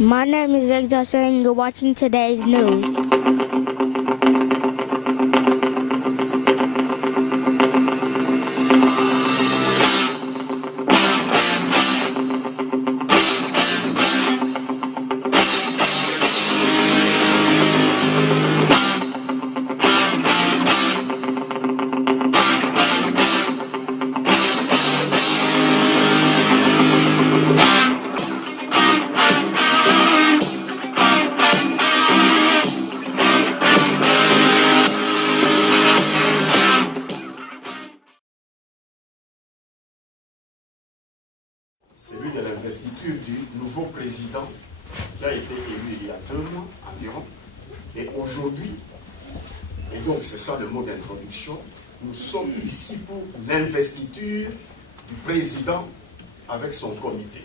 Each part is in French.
My name is Exosa and you're watching today's news. Celui de l'investiture du nouveau président qui a été élu il y a 2 mois environ. Et aujourd'hui, et donc c'est ça le mot d'introduction, nous sommes ici pour l'investiture du président avec son comité.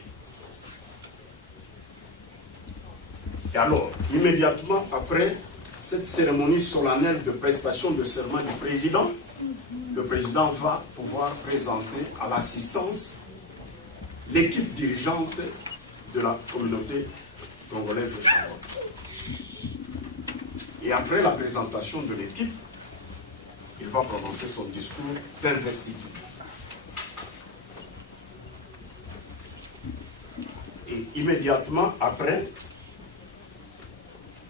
Et alors, immédiatement après cette cérémonie solennelle de prestation de serment du président, le président va pouvoir présenter à l'assistance l'équipe dirigeante de la communauté congolaise de Charlotte. Et après la présentation de l'équipe, il va prononcer son discours d'investiture. Et immédiatement après,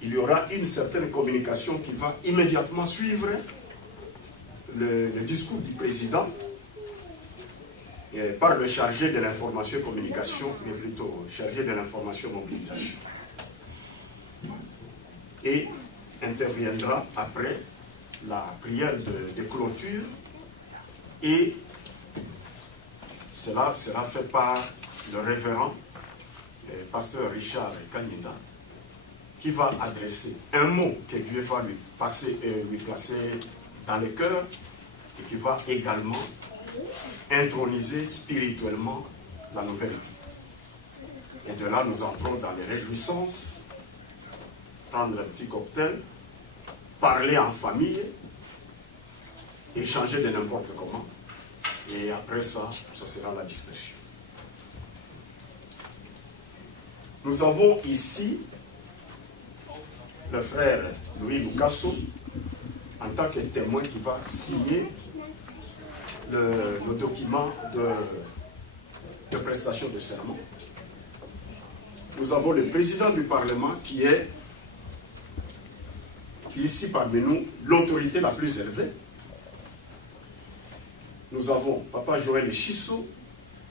il y aura une certaine communication qui va immédiatement suivre le discours du président par le chargé de l'information et communication, mais plutôt chargé de l'information et mobilisation. Et interviendra après la prière de clôture et cela sera fait par le révérend pasteur Richard Kanyinda qui va adresser un mot que Dieu va lui placer dans le cœur et qui va également introniser spirituellement la nouvelle vie. Et de là, nous entrons dans les réjouissances, prendre un petit cocktail, parler en famille, échanger de n'importe comment, et après ça, ça sera la dispersion. Nous avons ici le frère Louis Lucasso, en tant que témoin qui va signer le document de prestation de serment. Nous avons le président du Parlement qui est ici parmi nous l'autorité la plus élevée. Nous avons Papa Joël Chisso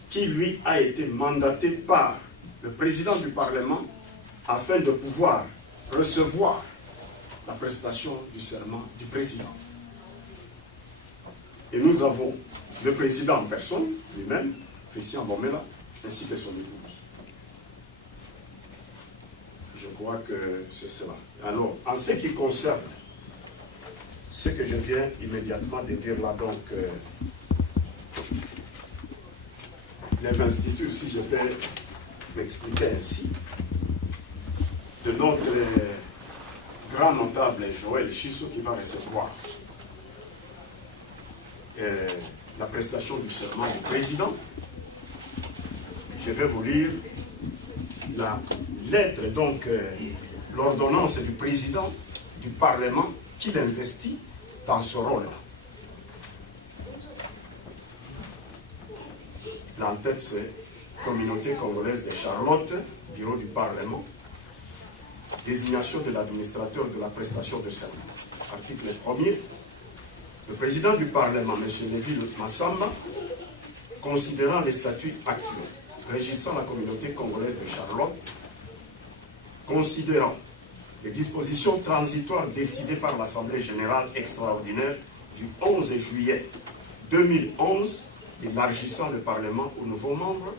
qui lui a été mandaté par le président du Parlement afin de pouvoir recevoir la prestation du serment du président. Et nous avons le président en personne, lui-même, Christian Bomela, ainsi que son épouse. Je crois que c'est cela. Alors, en ce qui concerne ce que je viens immédiatement de dire là, donc, l'investiture, si je peux m'expliquer ainsi, de notre grand notable Joël Chisso qui va recevoir la prestation du serment du président. Je vais vous lire la lettre, donc l'ordonnance du président du Parlement qui l'investit dans ce rôle-là. L'entête, c'est Communauté congolaise de Charlotte, bureau du Parlement, désignation de l'administrateur de la prestation de serment. Article 1er. Le président du Parlement, M. Neville Massamba, considérant les statuts actuels régissant la communauté congolaise de Charlotte, considérant les dispositions transitoires décidées par l'Assemblée générale extraordinaire du 11 juillet 2011, élargissant le Parlement aux nouveaux membres,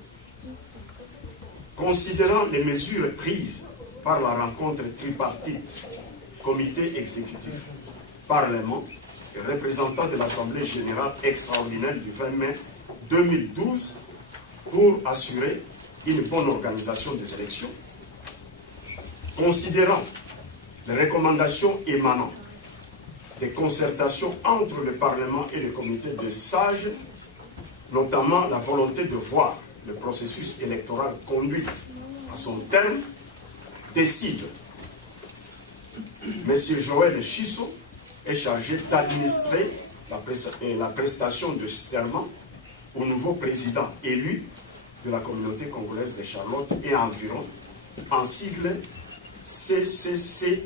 considérant les mesures prises par la rencontre tripartite, comité exécutif, Parlement, et représentant de l'Assemblée générale extraordinaire du 20 mai 2012 pour assurer une bonne organisation des élections, considérant les recommandations émanant des concertations entre le Parlement et le comité de sages, notamment la volonté de voir le processus électoral conduit à son terme décide. M. Joël Chisso est chargé d'administrer la prestation de serment au nouveau président élu de la communauté congolaise de Charlotte et environ, en sigle CCCE.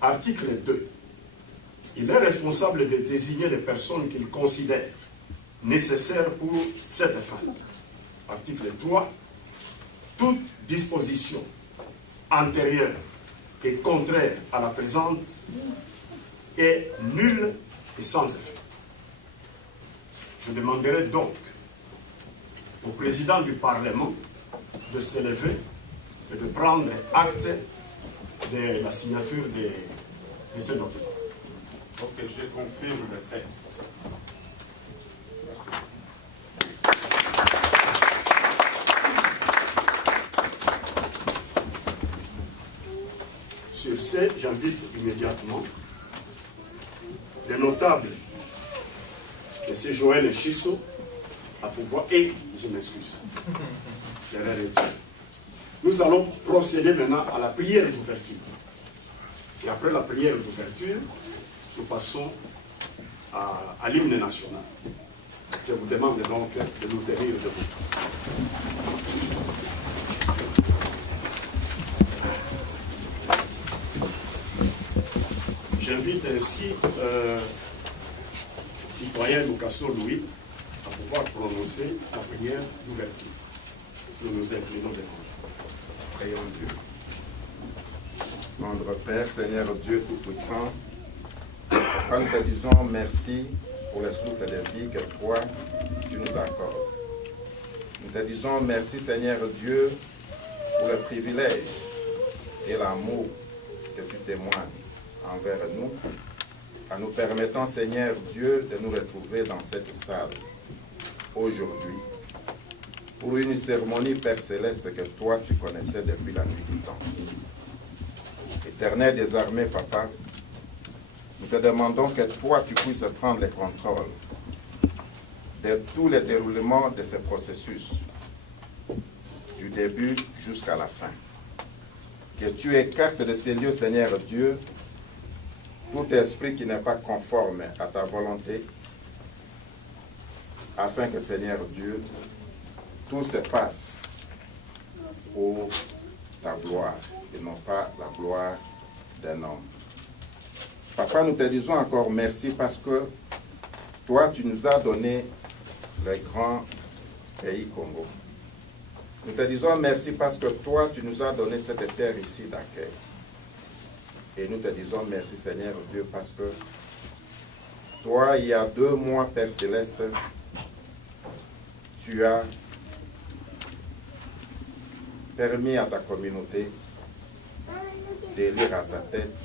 Article 2. Il est responsable de désigner les personnes qu'il considère nécessaires pour cette fin. Article 3. Toute disposition antérieure et contraire à la présente est nulle et sans effet. Je demanderai donc au président du Parlement de s'élever et de prendre acte de la signature de ce document. Ok, je confirme le texte. Sur ce, j'invite immédiatement les notables, M. Joël Chisso, à pouvoir, et je m'excuse, nous allons procéder maintenant à la prière d'ouverture. Et après la prière d'ouverture, nous passons à l'hymne national. Je vous demande donc de nous tenir debout. J'invite ainsi citoyen Lucasso Louis à pouvoir prononcer la prière d'ouverture. Nous nous inclinons devant lui. Prions Dieu. Notre Père, Seigneur Dieu Tout-Puissant, nous te disons merci pour le souffle de vie que toi, tu nous accordes. Nous te disons merci, Seigneur Dieu, pour le privilège et l'amour que tu témoignes envers nous, en nous permettant, Seigneur Dieu, de nous retrouver dans cette salle aujourd'hui pour une cérémonie, Père Céleste, que toi, tu connaissais depuis la nuit du temps. Éternel des armées, Papa, nous te demandons que toi, tu puisses prendre le contrôle de tous les déroulements de ce processus, du début jusqu'à la fin. Que tu écartes de ces lieux, Seigneur Dieu, tout esprit qui n'est pas conforme à ta volonté, afin que, Seigneur Dieu, tout se passe pour ta gloire et non pas la gloire d'un homme. Papa, nous te disons encore merci parce que toi, tu nous as donné le grand pays Congo. Nous te disons merci parce que toi, tu nous as donné cette terre ici d'accueil. Et nous te disons merci, Seigneur Dieu, parce que toi, il y a 2 mois, Père Céleste, tu as permis à ta communauté d'élire à sa tête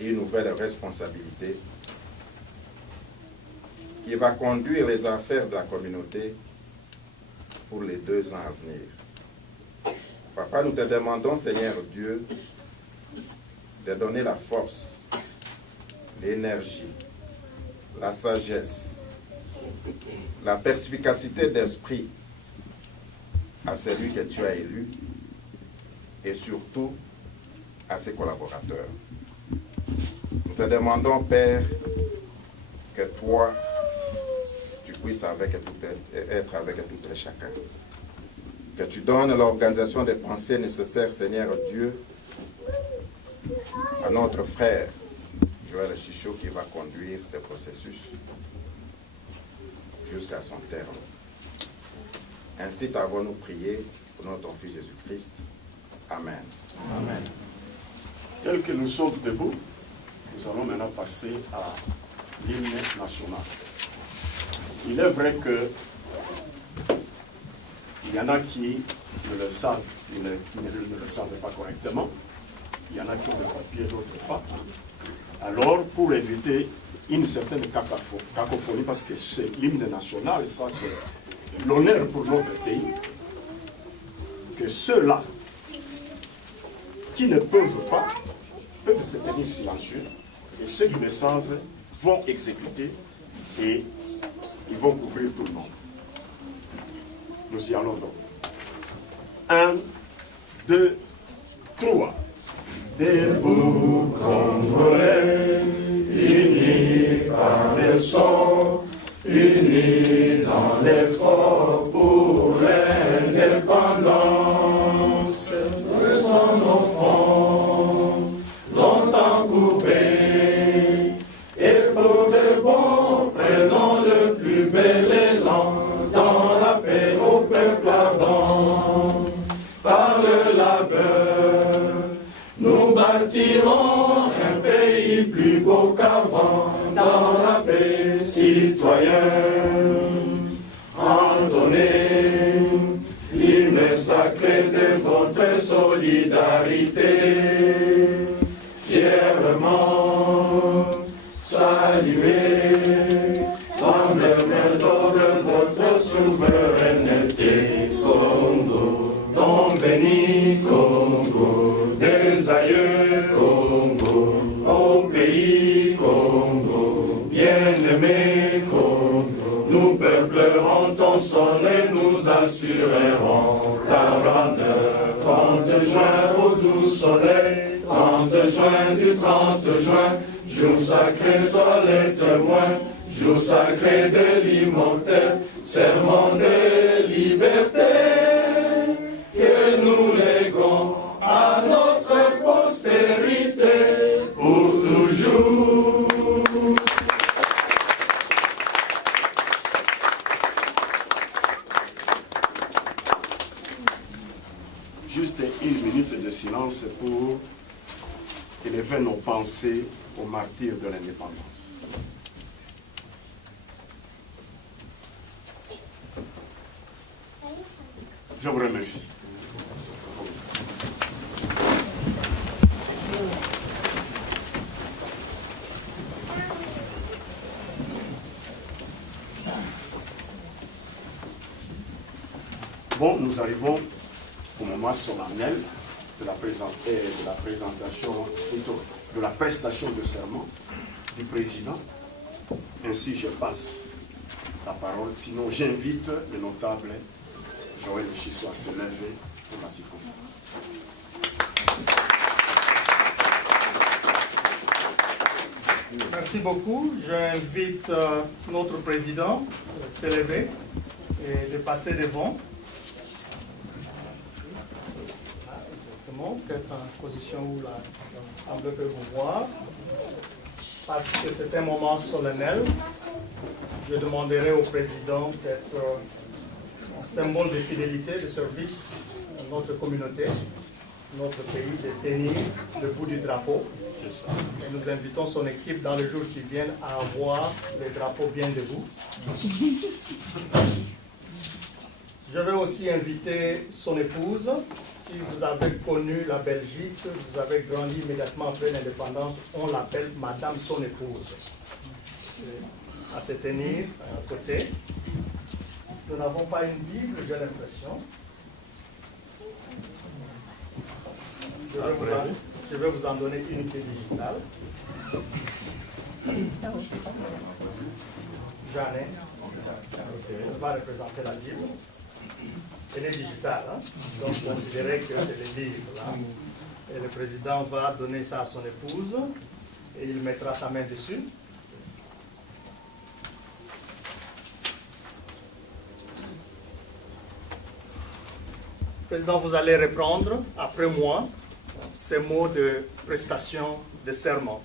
une nouvelle responsabilité qui va conduire les affaires de la communauté pour les 2 ans à venir. Papa, nous te demandons, Seigneur Dieu, de donner la force, l'énergie, la sagesse, la perspicacité d'esprit à celui que tu as élu et surtout à ses collaborateurs. Nous te demandons, Père, que toi, tu puisses être avec tout et chacun. Que tu donnes l'organisation des pensées nécessaires, Seigneur Dieu, à notre frère Joël Chicho qui va conduire ce processus jusqu'à son terme. Ainsi t'avons-nous prié pour notre Fils Jésus-Christ. Amen. Amen. Tel que nous sommes debout, nous allons maintenant passer à l'hymne national. Il est vrai que il y en a qui ne le savent, qui ne le savent pas correctement. Il y en a qui ont le papier, d'autres pas. Alors, pour éviter une certaine cacophonie, parce que c'est l'hymne national, et ça c'est l'honneur pour notre pays, que ceux-là qui ne peuvent pas, peuvent se tenir silencieux, et ceux qui le savent vont exécuter, et ils vont couvrir tout le monde. Nous y allons donc. 1, 2, 3. Debout Congolais, unis par les sons, unis dans l'effort pour l'indépendance de son enfant, longtemps coupé, et pour de bon, prenons le plus bel élan dans la paix au peuple ardent. Par le labeur, nous bâtirons un pays plus beau qu'avant, dans la paix, citoyens. Entonnez l'hymne sacré de votre solidarité, fièrement saluez comme le murmure de votre souveraineté, Congo, don béni, Congo, des aïeux, Congo, au pays, Congo, bien-aimé, Congo, nous peuplerons ton sol et nous assurerons ta grandeur. 30 juin au doux soleil, 30 juin du 30 juin, jour sacré, soleil témoin, jour sacré de l'immortel, serment de liberté, que nous léguons à notre postérité pour toujours. Juste une minute de silence pour élever nos pensées aux martyrs de l'indépendance. Je vous remercie. Bon, nous arrivons au moment solennel de la présentation, plutôt de la prestation de serment du président. Ainsi, je passe la parole. Sinon, j'invite le notable Joël Chissou à se lever pour la circonstance. Merci beaucoup. J'invite notre président à se lever et de passer devant. Peut-être en position où l'Assemblée peut vous voir. Parce que c'est un moment solennel, je demanderai au président d'être un symbole de fidélité, de service à notre communauté, notre pays, de tenir le bout du drapeau. Et nous invitons son équipe dans les jours qui viennent à avoir les drapeaux bien debout. Je vais aussi inviter son épouse. Si vous avez connu la Belgique, vous avez grandi immédiatement après l'indépendance, on l'appelle Madame son épouse. À se tenir à côté. Nous n'avons pas une Bible, j'ai l'impression. Je vais vous en donner une qui est digitale. Jeanne, elle va représenter la Bible. Elle est digitale, hein? Donc considérez que c'est le livre là. Et le président va donner ça à son épouse et il mettra sa main dessus. Président, vous allez reprendre après moi ces mots de prestation de serment.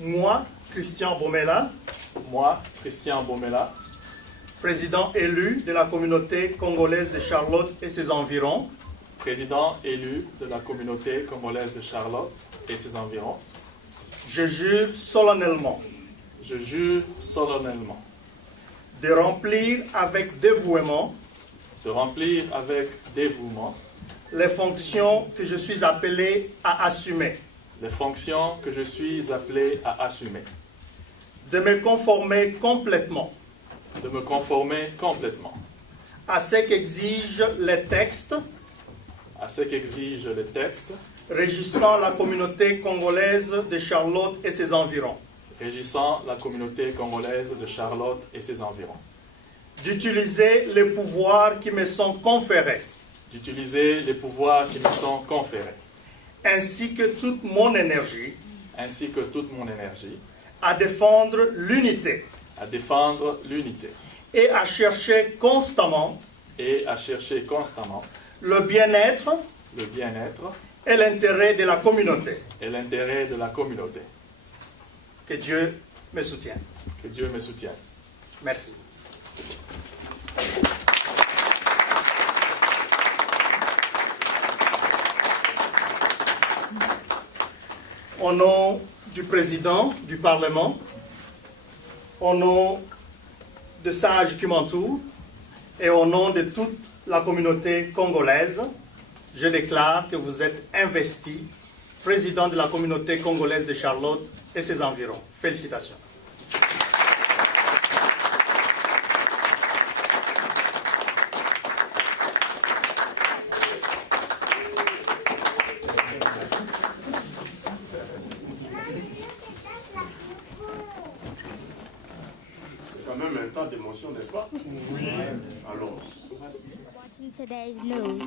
Moi, Christian Bomela. Moi, Christian Bomela. Président élu de la communauté congolaise de Charlotte et ses environs. Président élu de la communauté congolaise de Charlotte et ses environs. Je jure solennellement. Je jure solennellement. De remplir avec dévouement. De remplir avec dévouement. Les fonctions que je suis appelé à assumer. Les fonctions que je suis appelé à assumer. De me conformer complètement. De me conformer complètement. À ce qu'exigent les textes. À ce qu'exigent les textes. Régissant la communauté congolaise de Charlotte et ses environs. Régissant la communauté congolaise de Charlotte et ses environs. d'utiliser les pouvoirs qui me sont conférés, d'utiliser les pouvoirs qui me sont conférés, ainsi que toute mon énergie, ainsi que toute mon énergie, à défendre l'unité à défendre l'unité et à chercher constamment et à chercher constamment le bien-être le bien-être et l'intérêt de la communauté. et l'intérêt de la communauté. Que Dieu me soutienne. Que Dieu me soutienne. Merci. Au nom du président du Parlement, au nom des sages qui m'entourent et au nom de toute la communauté congolaise, je déclare que vous êtes investi président de la communauté congolaise de Charlotte et ses environs. Félicitations. C'est quand même un temps d'émotion, n'est-ce pas? Oui. Alors, Watching today's news.